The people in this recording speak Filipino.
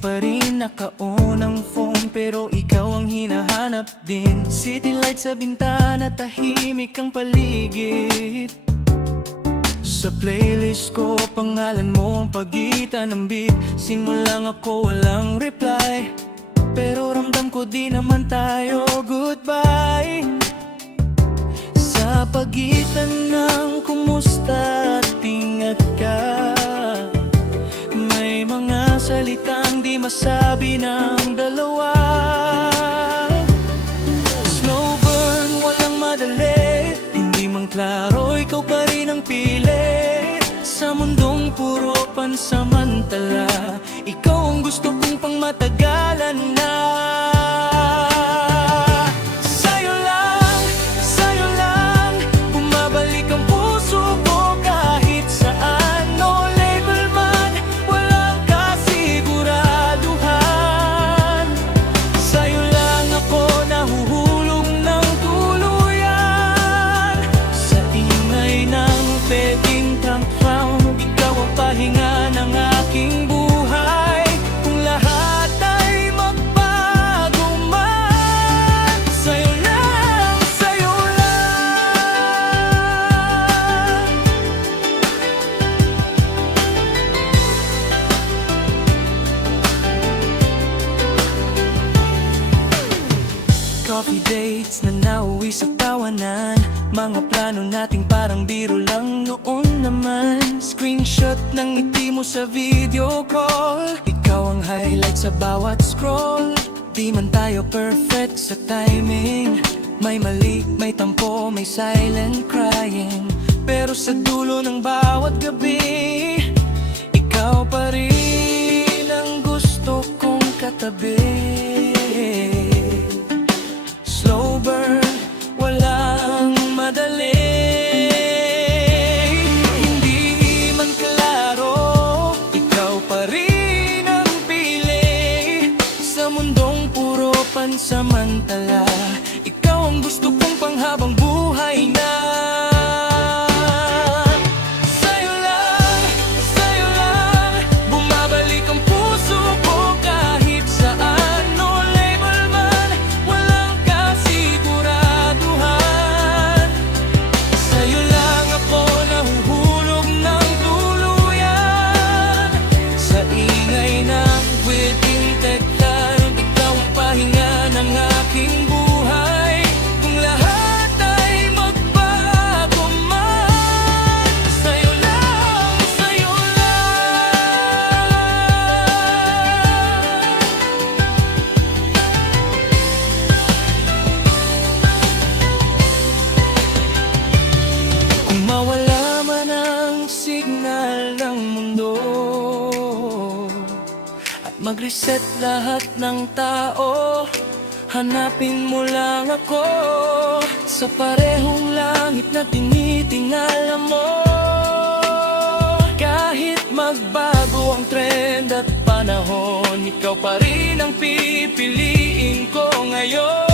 gising pa rin, naka-on ang phone, pero ikaw ang hinahanap din. City lights sa bintana, tahimik ang paligid. Sa playlist ko, pangalan mo ang pagitan ng beat. Simulang ako, walang reply, pero ramdam ko di naman tayo goodbye. Sa pagitan ng kumusta at ingat ka, may mga salitang di masabi ng dalawa. Slow burn, walang madali, hindi man klaro, ikaw pa rin ang pili. Sa mundong puro pansamantala, ikaw ang gusto kong pangmatagalan na. Sa'yo lang, bumabalik ang puso ko kahit saan. No label man, walang kasiguraduhan. Sa'yo lang ako nahuhulog ng tuluyan. Sa ingay ng peking background, ikaw ang pahinga ng aking buhay. Kung lahat ay magbago man, sa'yo lang, sa'yo lang. Coffee dates na nauwi sa tawanan, mga plano nating parang biro lang noon naman. Screenshot ng ngiti mo sa video call, ikaw ang highlight sa bawat scroll. Di man tayo perfect sa timing, may mali, may tampo, may silent crying, pero sa dulo ng bawat gabi, ikaw pa rin ang gusto kong katabi. Slow burn, walang madali, hindi man klaro, ikaw pa rin ang pili. Sa mundong puro pansamantala, ikaw ang gusto kong panghabang buhay na. Sa'yo lang, bumabalik ang puso ko kahit saan. No label man, walang kasiguraduhan. Sa'yo lang ako nahuhulog ng tuluyan. Sa ingay ng kwiting tektal, ikaw ang pahinga ng aking buhay. Kung lahat ay magbago man, sa'yo lang, sa'yo lang. Kung mawala man ang signal ng mundo at mag-reset lahat ng tao, hanapin mo lang ako sa parehong langit na tinitingala mo. Kahit magbago ang trend at panahon, ikaw pa rin ang pipiliin ko ngayon.